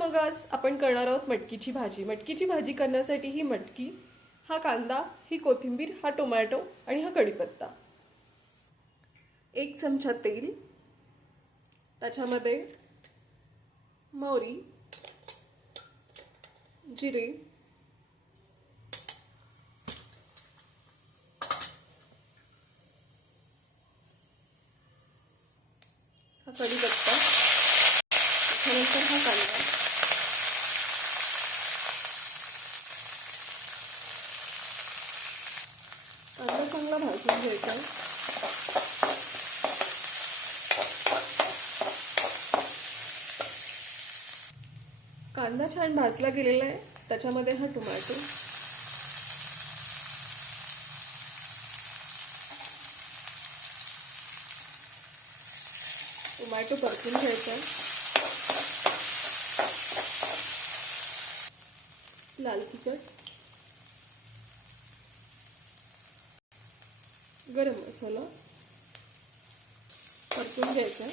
मग आज आपण करणार आहोत मटकीची भाजी. मटकीची भाजी करण्यासाठी ही मटकी हा कांदा ही कोथिंबीर हा टोमॅटो आणि हा कढीपत्ता. एक चमचा तेल त्याच्यामध्ये मोहरी जिरे हा कढीपत्ता त्यानंतर हा कांदा. कांदा चांगला भाजून घ्यायचा. कांदा छान भाजला गेलेला आहे. त्याच्यामध्ये हा टोमॅटो. टोमॅटो परतून घ्यायचा लाल तिखट. गरम मसाला परतून घ्यायचा.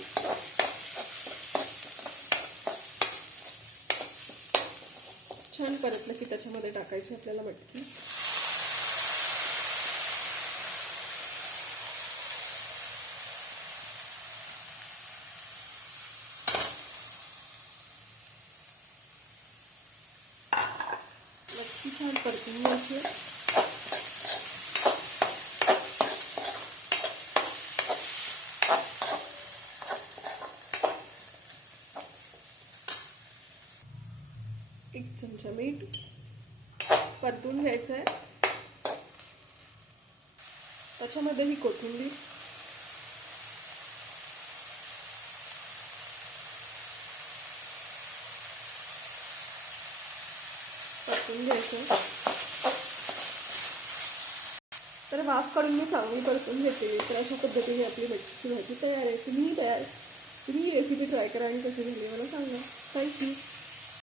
छान परतलं की त्याच्यामध्ये टाकायची आपल्याला मटकी. मटकी छान परतून घ्यायची. एक चमचा मीठ परतून घ्यायचं आहे त्याच्यामध्ये ही कोथिंबीर. परतून घ्यायचं. तर वाफ काढून मी चांगली परतून घेतलेली तर अशा पद्धतीने आपली मटकीची भाजी तयार आहे. तुम्ही तयार तुम्ही रेसिपी ट्राय करा आणि कशी झाली मला सांगा. थँक्यू